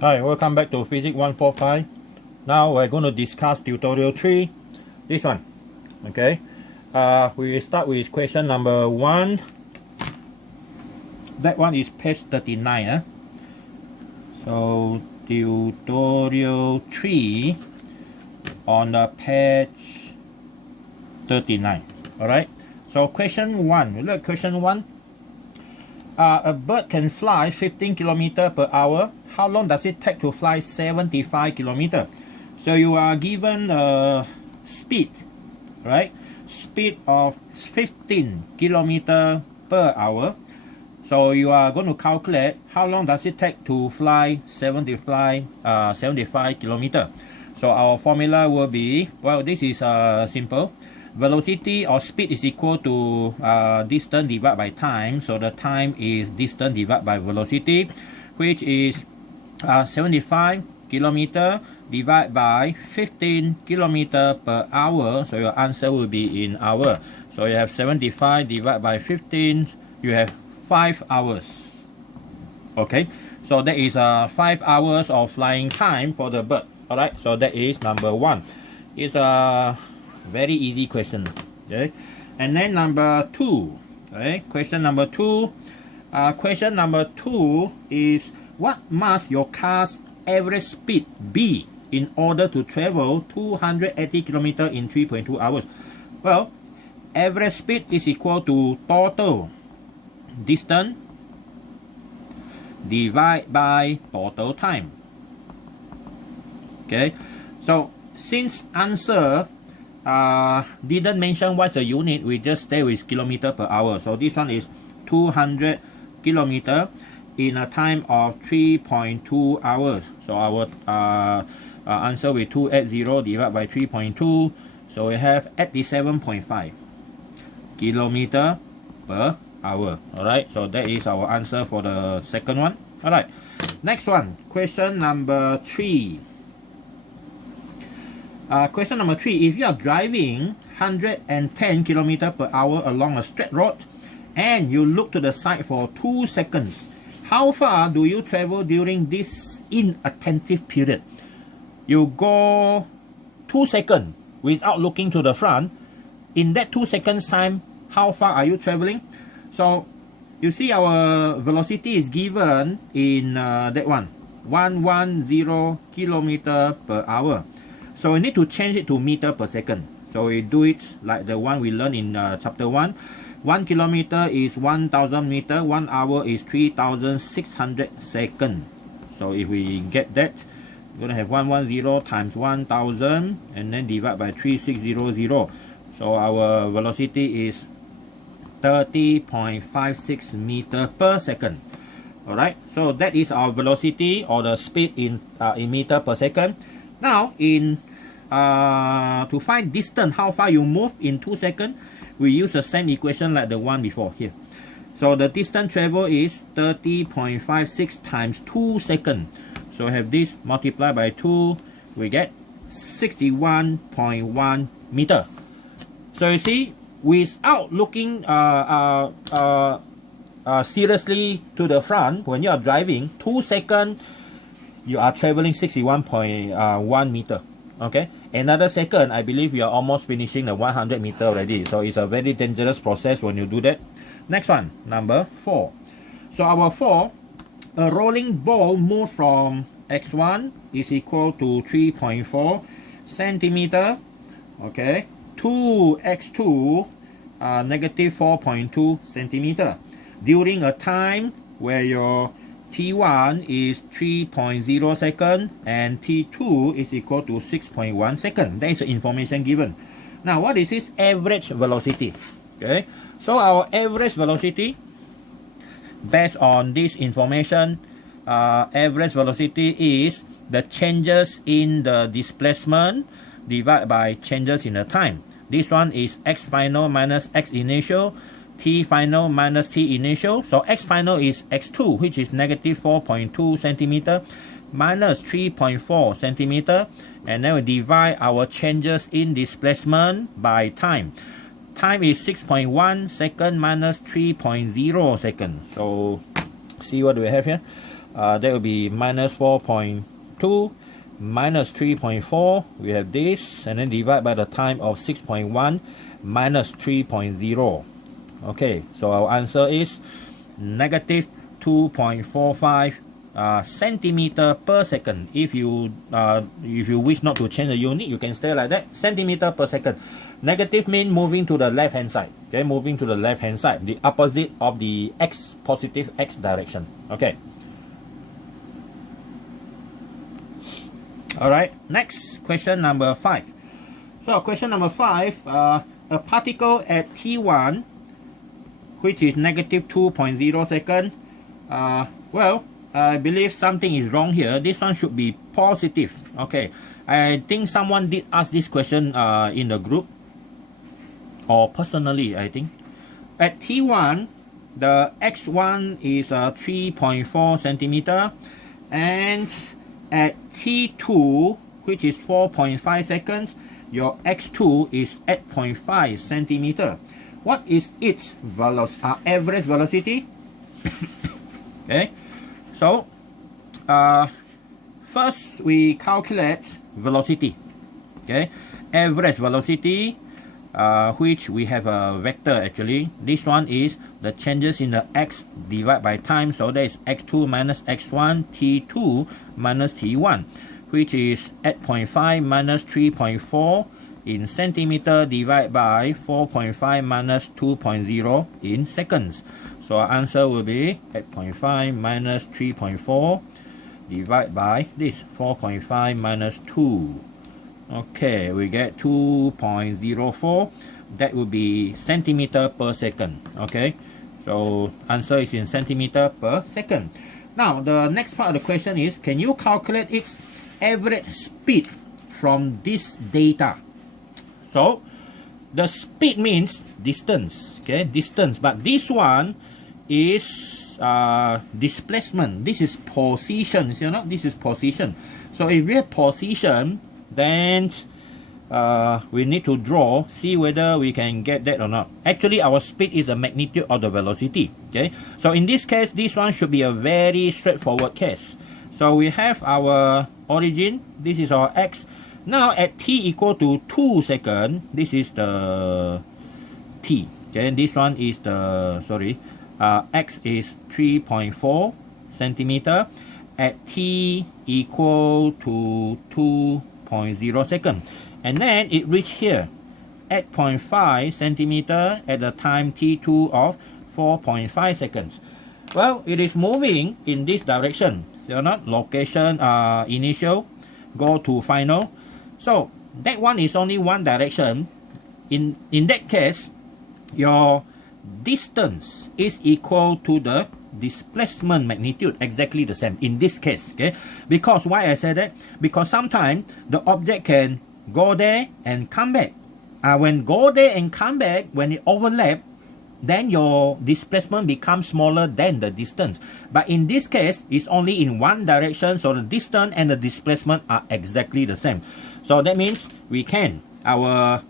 Hi, welcome back to Physics 145. Now we're going to discuss tutorial 3, this one. Okay, we start with question number 1. That one is page 39. So tutorial 3 on the page 39. Alright, so question 1. Look at question 1. A bird can fly 15 km per hour. How long does it take to fly 75 km? So you are given a speed, right? Speed of 15 km per hour. So you are going to calculate how long does it take to fly 75 km. So our formula will be, well, this is simple. Velocity or speed is equal to distance divided by time. So the time is distance divided by velocity, which is 75 km divided by 15 km per hour. So your answer will be in hour. So you have 75 divided by 15. You have 5 hours. Okay, so that is 5 hours of flying time for the bird. All right, so that is number 1. It's a very easy question. Okay, and then number 2. Okay, question number 2. Question number 2 is, what must your car's average speed be in order to travel 280 km in 3.2 hours? Well, average speed is equal to total distance divided by total time. Okay, so since answer didn't mention what's a unit, we just stay with kilometer per hour. So this one is 200 km in a time of 3.2 hours. So our answer with 280 divided by 3.2. So we have 87.5 km per hour. Alright, so that is our answer for the second one. Alright, next one, question number 3. Question number 3. If you are driving 110 km per hour along a straight road and you look to the side for 2 seconds, how far do you travel during this inattentive period? You go 2 seconds without looking to the front. In that 2 seconds time, how far are you traveling? So you see our velocity is given in that one, 110 km per hour. So we need to change it to meter per second. So we do it like the one we learned in chapter 1. 1 kilometer is 1000 meter. 1 hour is 3600 seconds. So if we get that, we're going to have 110 times 1000 and then divide by 3600. So our velocity is 30.56 meter per second. Alright, so that is our velocity or the speed in meter per second. Now in to find distance, how far you move in 2 seconds, we use the same equation like the one before here. So the distance travel is 30.56 times 2 seconds. So we have this multiplied by 2, we get 61.1 meter. So you see, without looking seriously to the front, when you are driving 2 seconds, you are traveling 61.1 meter. Okay, another second, I believe you are almost finishing the 100 meter already. So it's a very dangerous process when you do that. Next one, number 4. So our 4, a rolling ball moved from x1 is equal to 3.4 centimeter. Okay, to x2 negative 4.2 centimeter during a time where your T1 is 3.0 second and T2 is equal to 6.1 second. That is the information given. Now what is its average velocity? Okay, so our average velocity based on this information, average velocity is the changes in the displacement divided by changes in the time. This one is x final minus x initial, t final minus t initial. So x final is x2, which is negative 4.2 centimeter minus 3.4 centimeter, and then we divide our changes in displacement by time. Time is 6.1 second minus 3.0 second. So see what do we have here. That will be minus 4.2 minus 3.4. We have this, and then divide by the time of 6.1 minus 3.0. Okay, so our answer is negative 2.45 centimeter per second. If you wish not to change the unit, you can stay like that, centimeter per second. Negative means moving to the left hand side. Okay, moving to the left hand side, the opposite of the x, positive x direction. Okay. All right, next question number 5. So question number 5, a particle at T1, which is negative 2.0 second. Well, I believe something is wrong here. This one should be positive. Okay, I think someone did ask this question in the group, or personally, I think. At T1, the x1 is 3.4 centimeter, and at T2, which is 4.5 seconds, your x2 is 8.5 centimeter. What is its average velocity? Okay, so first we calculate velocity. Okay, average velocity, which we have a vector actually. This one is the changes in the x divided by time, so that is x2 minus x1, t2 minus t1, which is 8.5 minus 3.4 in centimeter divided by 4.5 minus 2.0 in seconds. So our answer will be 8.5 minus 3.4 divided by this 4.5 minus 2. Okay, we get 2.04. That will be centimeter per second. Okay, so answer is in centimeter per second. Now the next part of the question is, can you calculate its average speed from this data? So the speed means distance. Okay, distance, but this one is displacement. This is position. You know, this is position. So if we have position, then we need to draw, see whether we can get that or not. Actually, our speed is a magnitude of the velocity. Okay, so in this case, this one should be a very straightforward case. So we have our origin, this is our x. Now at t equal to 2 seconds, this is the t. Okay, this one is the, sorry, x is 3.4 centimeter at t equal to 2.0 seconds. And then it reached here, 8.5 centimeter at the time t2 of 4.5 seconds. Well, it is moving in this direction. So not location, initial, go to final. So that one is only one direction. In that case, your distance is equal to the displacement magnitude, exactly the same in this case. Okay, because why I said that? Because sometimes the object can go there and come back. When go there and come back, when it overlap, then your displacement becomes smaller than the distance. But in this case, it's only in one direction, so the distance and the displacement are exactly the same. So that means we can, our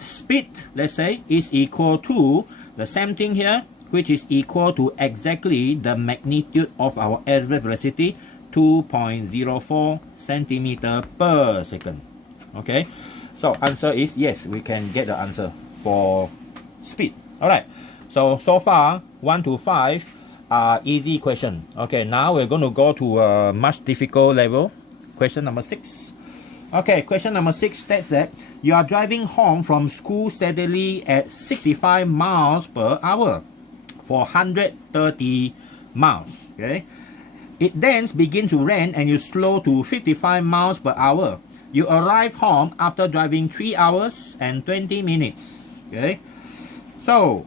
speed, let's say, is equal to the same thing here, which is equal to exactly the magnitude of our average velocity, 2.04 centimeter per second. Okay, so answer is yes, we can get the answer for speed. All right, so far 1 to 5 are easy question. Okay, now we're going to go to a much difficult level. Question number 6. Okay, question number 6 states that you are driving home from school steadily at 65 miles per hour for 130 miles. Okay, it then begins to rain and you slow to 55 miles per hour. You arrive home after driving 3 hours and 20 minutes. Okay, so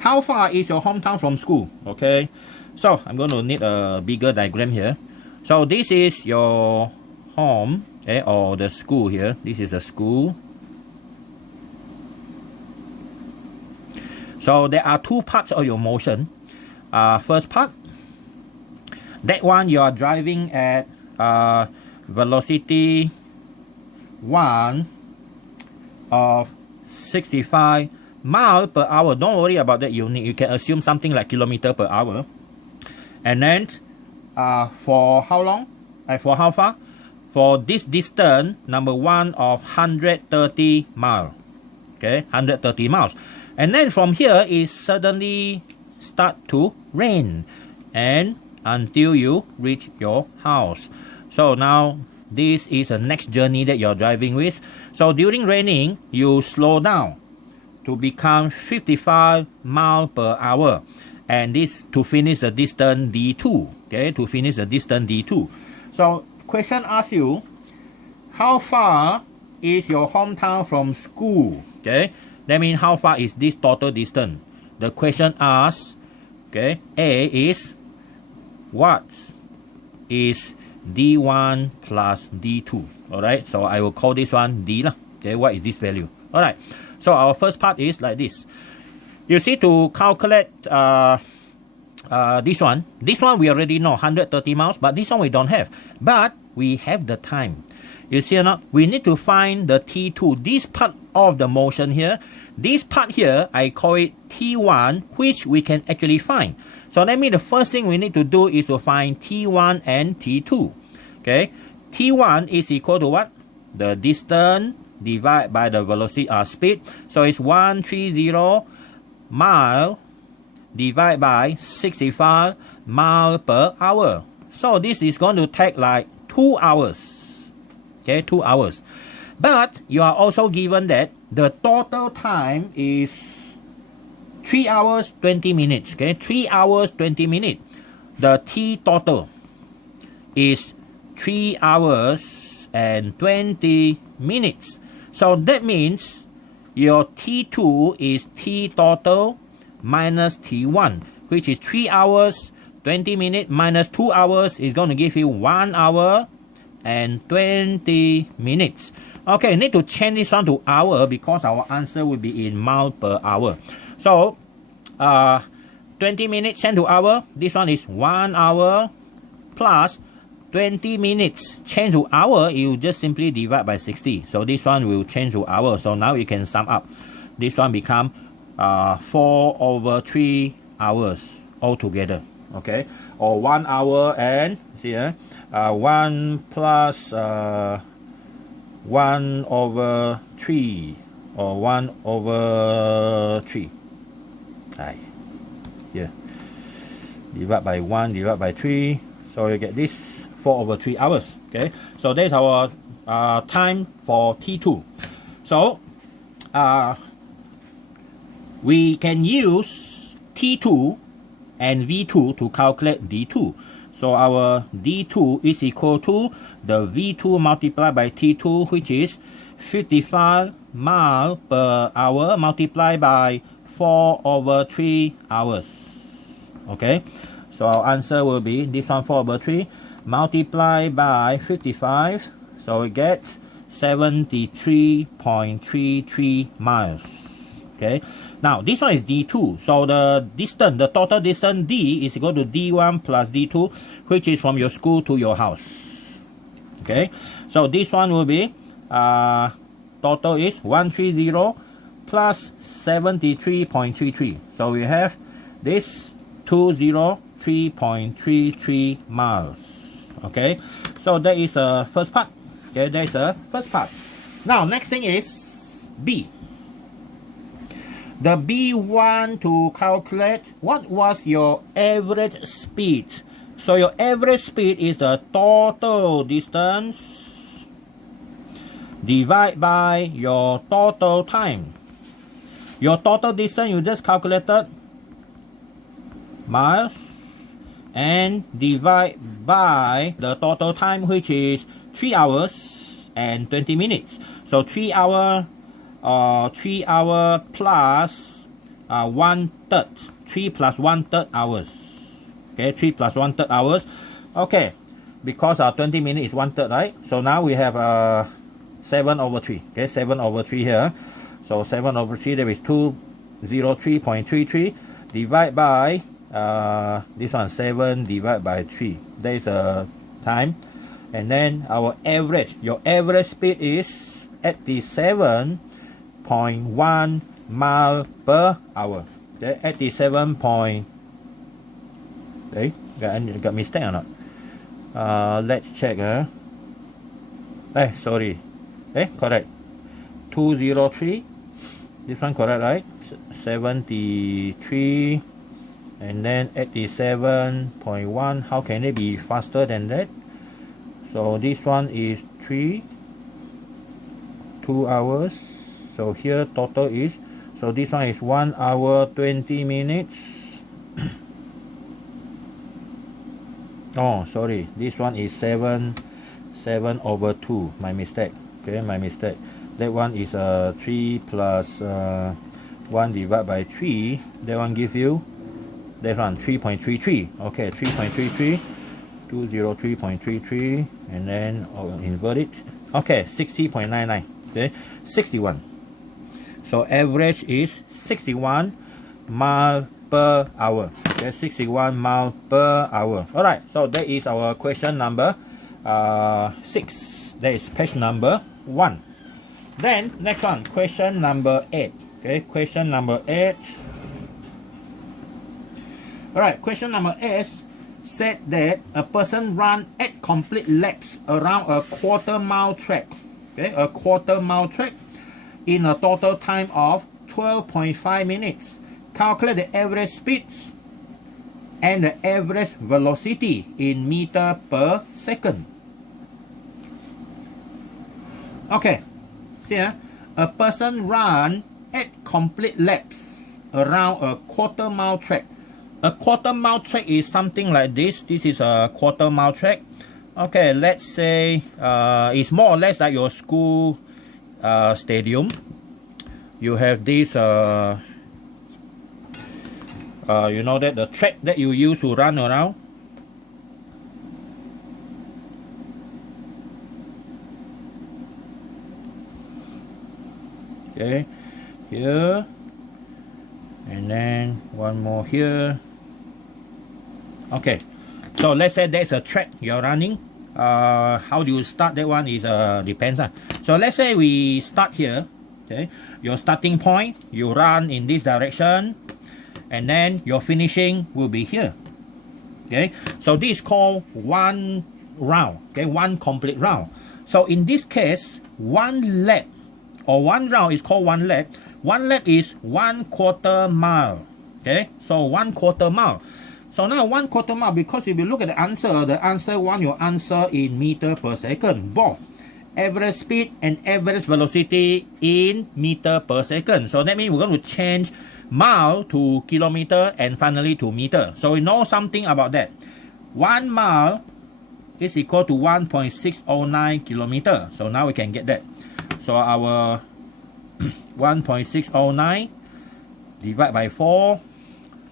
how far is your hometown from school? Okay, so I'm going to need a bigger diagram here. So this is your home, okay, or the school here. This is a school. So there are two parts of your motion. First part, that one you are driving at velocity 1 of 65 miles per hour. Don't worry about that unit. You can assume something like kilometer per hour. And then for how long? For how far? For this distance, number 1 of 130 miles. Okay, 130 miles. And then from here, it suddenly start to rain, and until you reach your house. So now this is the next journey that you're driving with. So during raining, you slow down to become 55 miles per hour, and this to finish the distance D2. Okay, to finish the distance D2. So question asks you, how far is your hometown from school? Okay, that means how far is this total distance? The question asks, okay, A is what is D1 plus D2. Alright, so I will call this one D lah. Okay, what is this value? Alright, so our first part is like this. You see, to calculate this one we already know 130 miles, but this one we don't have, but we have the time. You see or not? We need to find the T2, this part of the motion here. This part here, I call it T1, which we can actually find. So that means the first thing we need to do is to find T1 and T2. Okay, T1 is equal to what? The distance divided by the velocity speed. So it's 130 mile divided by 65 mile per hour. So this is going to take like 2 hours. Okay, 2 hours. But you are also given that the total time is 3 hours 20 minutes. Okay, 3 hours 20 minutes. The T total is 3 hours and 20 minutes. So that means your T2 is T total minus T1, which is 3 hours 20 minutes minus 2 hours is going to give you 1 hour and 20 minutes. Okay, need to change this one to hour because our answer will be in mile per hour. So 20 minutes change to hour. This one is 1 hour plus 20 minutes change to hour. You just simply divide by 60. So this one will change to hour. So now you can sum up. This one become 4/3 hours altogether. Okay, or 1 hour and see 1 plus 1/3 or 1/3. Here divide by 1 divide by 3, so you get this 4/3 hours. Okay, so that's our time for T2. So we can use T2 and V2 to calculate D2. So our D2 is equal to the V2 multiplied by T2, which is 55 miles per hour multiplied by 4/3 hours. Okay, so our answer will be this one, 4/3 multiplied by 55. So we get 73.33 miles. Okay, now this one is D2. So the distance, the total distance D is equal to D1 plus D2, which is from your school to your house. Okay, so this one will be total is 130 plus 73.33. So we have this 203.33 miles. Okay, so that is the first part. Okay, that is the first part. Now next thing is B. The B1 to calculate what was your average speed. So your average speed is the total distance divided by your total time. Your total distance you just calculated miles and divide by the total time, which is 3 hours and 20 minutes. So 3 hour plus 1/3. 3 plus 1/3 hours. Okay, 3 plus 1/3 hours. Okay, because our 20 minutes is 1/3, right? So now we have 7/3. Okay, 7/3 here. So 7/3, there is 203.33 divided by this one, 7 divided by 3. That is a time. And then our average, your average speed is 87.1 mile per hour. Okay, 87 point. Okay, Got mistake or not? Let's check. Sorry. Correct. 203. This one correct, right? 73. And then 87.1. How can it be faster than that? So this one is 2 hours. So here total is, so this one is 1 hour 20 minutes. Oh, sorry, this one is 7/2. My mistake. Okay, my mistake. That one is 3 plus 1 divided by 3. That one give you, that one 3.33. Okay, 3.33. 203.33, and then invert it. Okay, 60.99. Okay, 61. So average is 61 mile per hour. Okay, 61 mile per hour. All right. So that is our question number 6. That is page number 1. Then next one, question number 8. Okay, question number 8. All right, question number 8 said that a person run 8 complete laps around a quarter-mile track. Okay, a quarter-mile track in a total time of 12.5 minutes. Calculate the average speed and the average velocity in meter per second. Okay, see, a person run 8 complete laps around a quarter-mile track. A quarter-mile track is something like this. This is a quarter-mile track. Okay, let's say it's more or less like your school stadium. You have this, you know, that the track that you use to run around. Okay, here, and then one more here. Okay, so let's say there's a track you're running. How do you start? That one is depends. So let's say we start here. Okay, your starting point, you run in this direction, and then your finishing will be here. Okay, so this is called one round. Okay, one complete round. So in this case, one lap or one round is called one lap. One lap is 1/4 mile. Okay, so 1/4 mile. So now 1/4 mile, because if you look at the answer want your answer in meter per second, both average speed and average velocity in meter per second. So that means we're going to change mile to kilometer and finally to meter. So we know something about that. 1 mile is equal to 1.609 kilometer. So now we can get that. So our 1.609 divided by 4.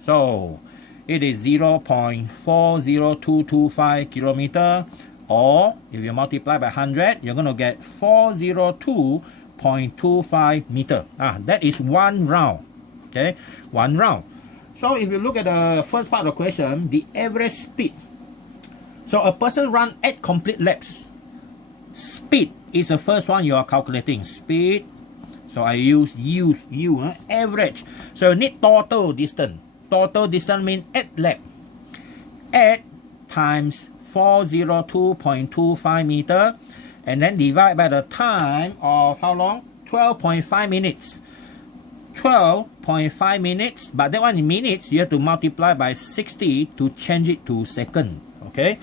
So it is 0.40225 kilometer, or if you multiply by 100, you're going to get 402.25 meter. That is one round. Okay, one round. So if you look at the first part of the question, the average speed. So a person run 8 complete laps. Speed is the first one you are calculating. Speed. So I use average. So you need total distance. Total distance means 8 laps. 8 times 402.25 meter, and then divide by the time of how long? 12.5 minutes. 12.5 minutes, but that one in minutes, you have to multiply by 60 to change it to second. Okay,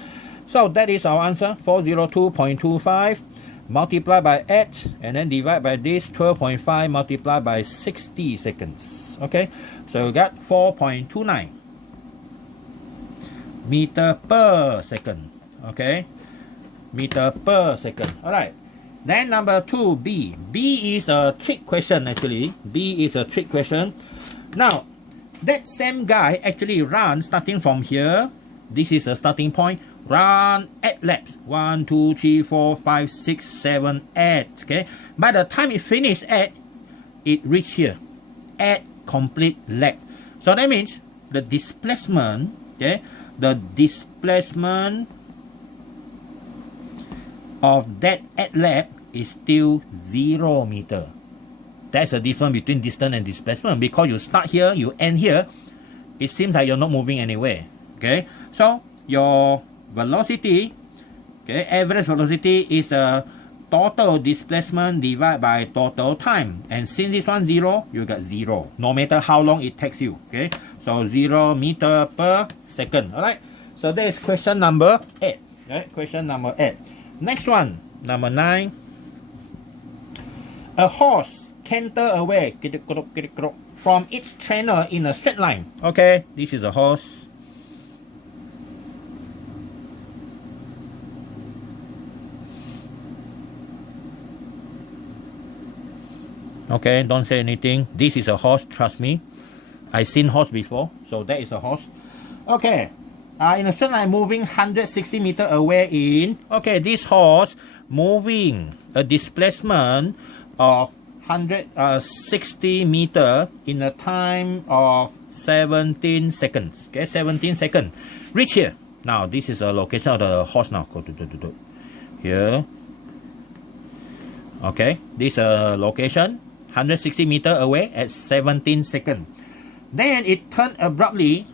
so that is our answer. 402.25 multiply by 8, and then divide by this 12.5 multiplied by 60 seconds. Okay, so we got 4.29 meter per second. Okay, meter per second. All right, then number 2, B. B is a trick question actually. B is a trick question. Now that same guy actually runs starting from here. This is a starting point. Run 8 laps. 1, 2, 3, 4, 5, 6, 7, 8. Okay, by the time it finished 8, it reached here. 8 complete lap. So that means the displacement, okay, the displacement of that 8 lap is still 0 meter. That's the difference between distance and displacement. Because you start here, you end here, it seems like you're not moving anywhere. Okay, so your velocity, okay, average velocity is the total displacement divided by total time. And since this one 0, you got 0, no matter how long it takes you. Okay, so 0 meter per second. All right. So that is question number 8. Right, question number 8. Next one, number 9. A horse canter away from its trainer in a straight line. Okay, this is a horse. Okay, don't say anything. This is a horse, trust me. I've seen horse before, so that is a horse. Okay, in a straight line moving 160 meters away in, okay, this horse moving a displacement of 160 meters in a time of 17 seconds. Okay, 17 seconds. Reach here. Now, this is a location of the horse now. Go to here. Okay, this is a location 160 meters away at 17 seconds. Then it turned abruptly,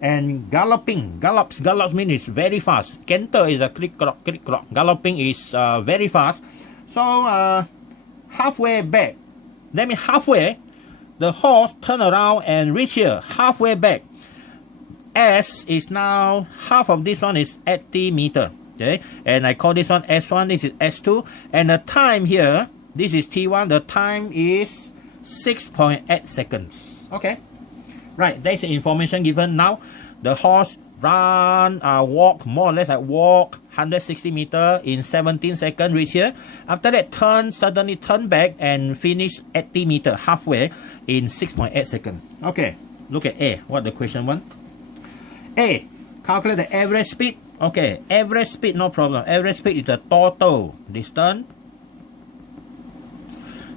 and galloping. Gallops means it's very fast. Canter is a click clock. Galloping is very fast. So halfway back, that means halfway, the horse turn around and reach here, halfway back. S is now, half of this one is 80 meters. Okay, and I call this one S1, this is S2, and the time here, this is T1, the time is 6.8 seconds. Okay, right, that's the information given. Now the horse run, walk, more or less like walk 160 meters in 17 seconds, reach here. After that, suddenly turn back and finish 80 meters, halfway in 6.8 seconds. Okay, look at A, what the question want. A, calculate the average speed. Okay, average speed, no problem. Average speed is the total distance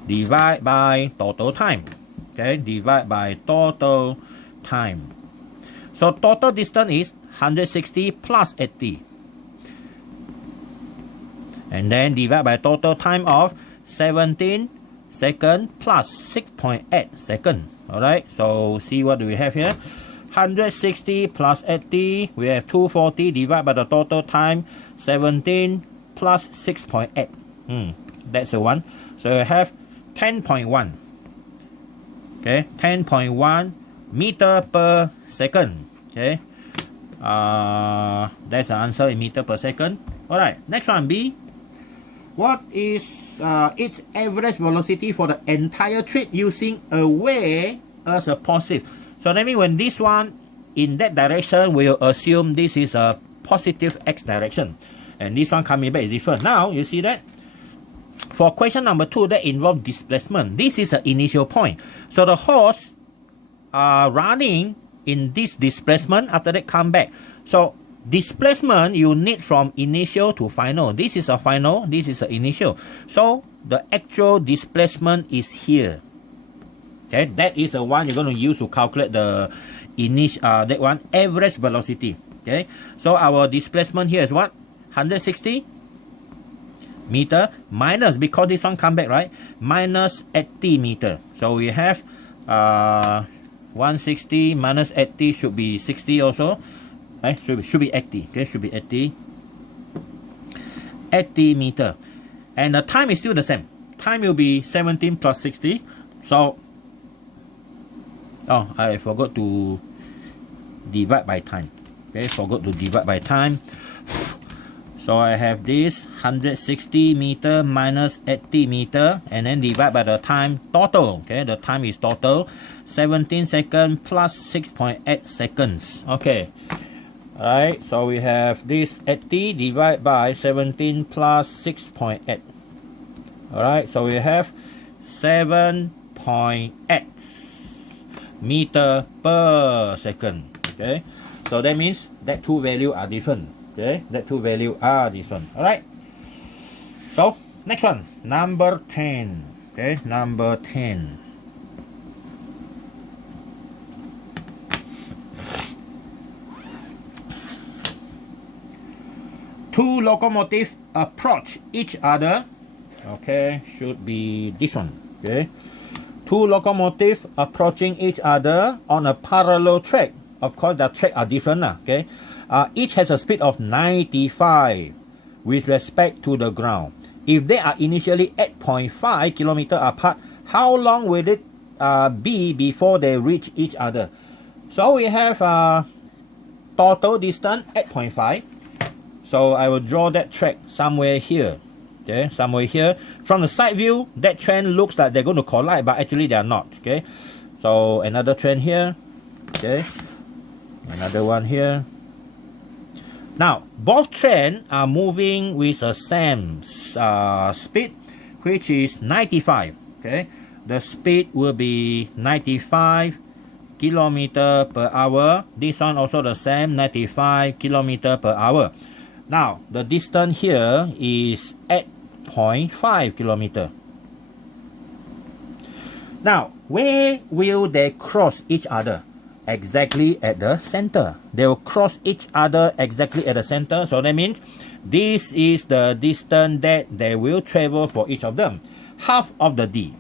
divide by total time. Okay, divide by total time. So total distance is 160 plus 80. And then divide by total time of 17 seconds plus 6.8 seconds. Alright, so see what do we have here. 160 plus 80, we have 240 divided by the total time, 17 plus 6.8. That's the one. So we have 10.1. Okay, 10.1 meter per second. Okay, that's the answer in meter per second. Alright, next one, B. What is its average velocity for the entire trip using away as a positive? So that means when this one in that direction, we'll assume this is a positive x direction. And this one coming back is different. Now, you see that? For question number 2, that involves displacement. This is the initial point. So the horse running in this displacement, after that come back. So displacement you need from initial to final. This is a final, this is an initial. So the actual displacement is here. Okay, that is the one you're going to use to calculate the initial that one average velocity. Okay, so our displacement here is what? 160 meter minus, because this one come back, right? Minus 80 meter. So we have 160 minus 80 should be 60 also. Right? Should be 80. Okay, should be 80 meter. And the time is still the same. Time will be 17 plus 60. So oh, I forgot to divide by time. Okay, forgot to divide by time. So I have this 160 meter minus 80 meter, and then divide by the time total. Okay, the time is total 17 seconds plus 6.8 seconds. Okay, alright, so we have this 80 divided by 17 plus 6.8. Alright, so we have 7.8 meter per second. Okay, so that means that two values are different. Okay, that two values are different. Alright, so next one, number 10. Okay, number 10. Two locomotives approach each other. Okay, should be this one. Okay, two locomotives approaching each other on a parallel track. Of course, the tracks are different. Okay, each has a speed of 95 with respect to the ground. If they are initially 8.5 kilometers apart, how long will it be before they reach each other? So we have total distance 8.5. So I will draw that track somewhere here. Okay, somewhere here. From the side view, that train looks like they're going to collide, but actually they are not. Okay, so another train here. Okay, another one here. Now, both trains are moving with the same speed, which is 95. Okay, the speed will be 95 kilometer per hour. This one also the same, 95 kilometer per hour. Now, the distance here is 8.5 kilometer. Now, where will they cross each other? Exactly at the center. They will cross each other exactly at the center. So that means this is the distance that they will travel for each of them. Half of the D.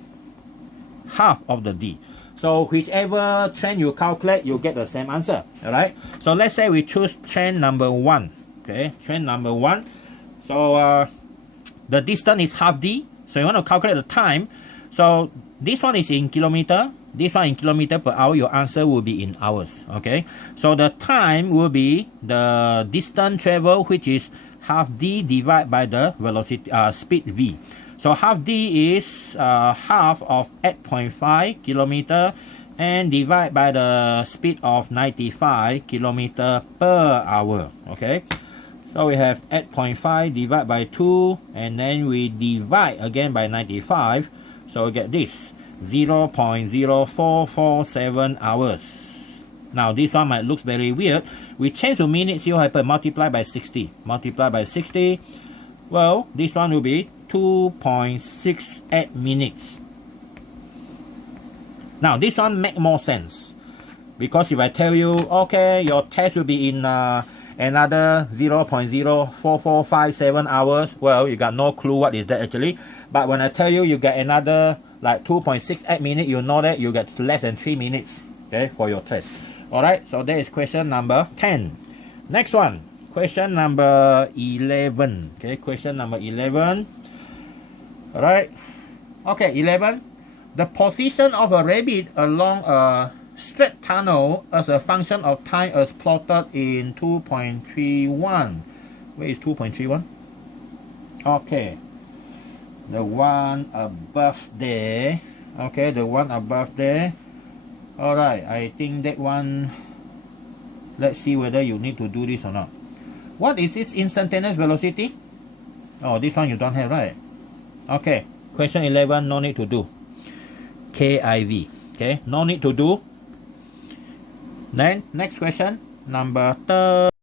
Half of the D. So whichever train you calculate, you get the same answer. Alright? So let's say we choose train number 1. Okay, train number 1. So the distance is half D. So you want to calculate the time. So this one is in kilometer. This one in kilometer per hour. Your answer will be in hours. Okay. So the time will be the distance travel, which is half D divided by the velocity speed V. So half D is half of 8.5 kilometer and divide by the speed of 95 kilometer per hour. Okay. So we have 8.5 divided by 2, and then we divide again by 95. So we get this, 0.0447 hours. Now this one might look very weird. We change to minutes, see what happens. Multiply by 60. Multiply by 60. Well, this one will be 2.68 minutes. Now this one makes more sense. Because if I tell you, okay, your test will be in another 0.04457 hours, well, you got no clue what is that actually. But when I tell you, you get another like 2.68 minutes, you know that you get less than 3 minutes, okay, for your test. Alright, so that is question number 10. Next one, question number 11. Okay, question number 11. Alright, okay, 11. The position of a rabbit along a straight tunnel as a function of time as plotted in 2.31. Where is 2.31? Okay, the one above there. Okay, the one above there. Alright, I think that one, let's see whether you need to do this or not. What is its instantaneous velocity? Oh, this one you don't have, right? Okay, question 11, no need to do. KIV. Okay, no need to do. Then next question, number 30.